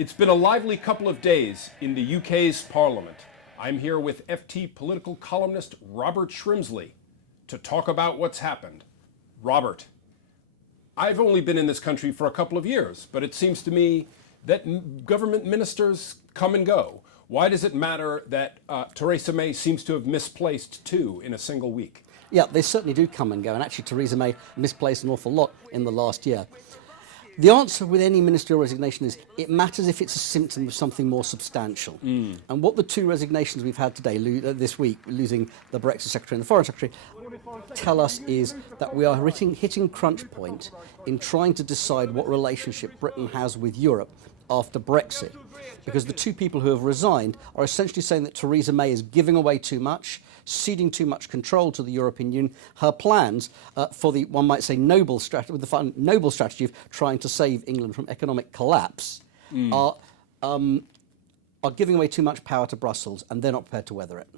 It's been a lively couple of days in the UK's Parliament. I'm here with FT political columnist Robert Shrimsley to talk about what's happened. Robert, I've only been in this country for a couple of years, but it seems to me that government ministers come and go. Why does it matter that Theresa May seems to have misplaced two in a single week? Yeah, they certainly do come and go, and actually Theresa May misplaced an awful lot in the last year. The answer with any ministerial resignation is it matters if it's a symptom of something more substantial. And what the two resignations we've had today, this week, losing the Brexit Secretary and the Foreign Secretary, tell us is that we are hitting crunch point in trying to decide what relationship Britain has with Europe after Brexit. Because the two people who have resigned are essentially saying that Theresa May is giving away too much, ceding too much control to the European Union. Her plans for the, one might say, noble strategy of trying to save England from economic collapse are giving away too much power to Brussels, and they're not prepared to weather it.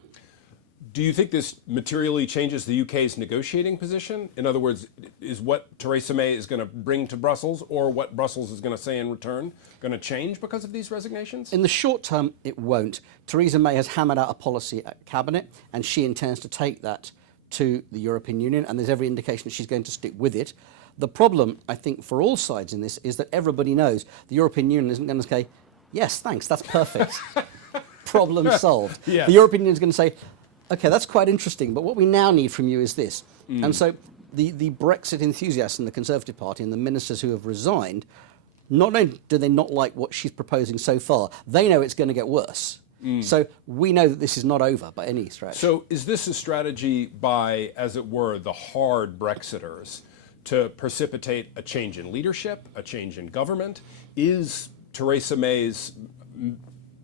Do you think this materially changes the UK's negotiating position? In other words, is what Theresa May is going to bring to Brussels or what Brussels is going to say in return going to change because of these resignations? In the short term, it won't. Theresa May has hammered out a policy at Cabinet, and she intends to take that to the European Union, and there's every indication that she's going to stick with it. The problem, I think, for all sides in this is that everybody knows the European Union isn't going to say, yes, thanks, that's perfect. Problem solved. Yes. The European Union is going to say, OK, that's quite interesting, but what we now need from you is this. And so the Brexit enthusiasts in the Conservative Party and the ministers who have resigned, not only do they not like what she's proposing so far, they know it's going to get worse. So we know that this is not over by any stretch. So is this a strategy by, as it were, the hard Brexiters to precipitate a change in leadership, a change in government? Is Theresa May's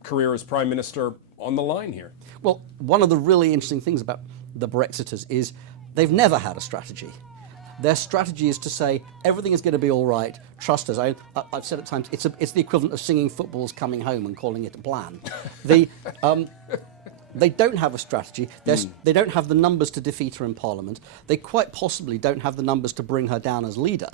career as Prime Minister on the line here? Well, one of the really interesting things about the Brexiters is they've never had a strategy. Their strategy is to say everything is going to be all right, trust us. I've said at times it's the equivalent of singing Football's Coming Home and calling it a plan. They don't have a strategy. They don't have the numbers to defeat her in Parliament. They quite possibly don't have the numbers to bring her down as leader.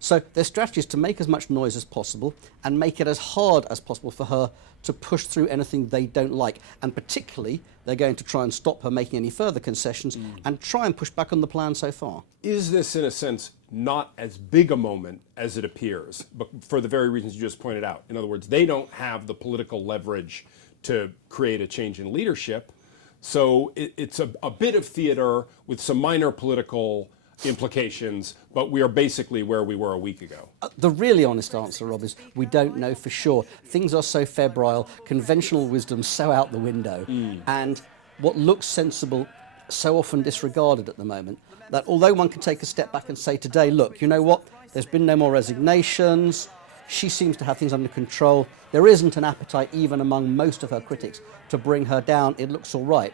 So their strategy is to make as much noise as possible and make it as hard as possible for her to push through anything they don't like. And particularly, they're going to try and stop her making any further concessions and try and push back on the plan so far. Is this, in a sense, not as big a moment as it appears, but for the very reasons you just pointed out? In other words, they don't have the political leverage to create a change in leadership. So it's a bit of theater with some minor political implications, but we are basically where we were a week ago. The really honest answer, Rob, is we don't know for sure. Things are so febrile, conventional wisdom so out the window, and what looks sensible so often disregarded at the moment, that although one can take a step back and say today, look, you know what, there's been no more resignations, she seems to have things under control, there isn't an appetite even among most of her critics to bring her down, it looks all right.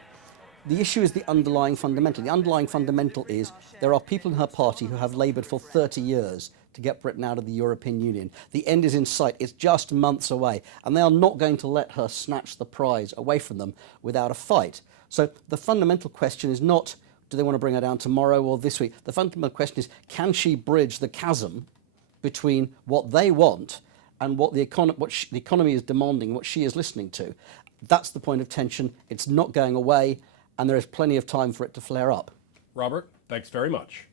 The issue is the underlying fundamental. The underlying fundamental is there are people in her party who have laboured for 30 years to get Britain out of the European Union. The end is in sight. It's just months away. And they are not going to let her snatch the prize away from them without a fight. So the fundamental question is not, do they want to bring her down tomorrow or this week? The fundamental question is, can she bridge the chasm between what they want and what the economy is demanding, what she is listening to? That's the point of tension. It's not going away, and there is plenty of time for it to flare up. Robert, thanks very much.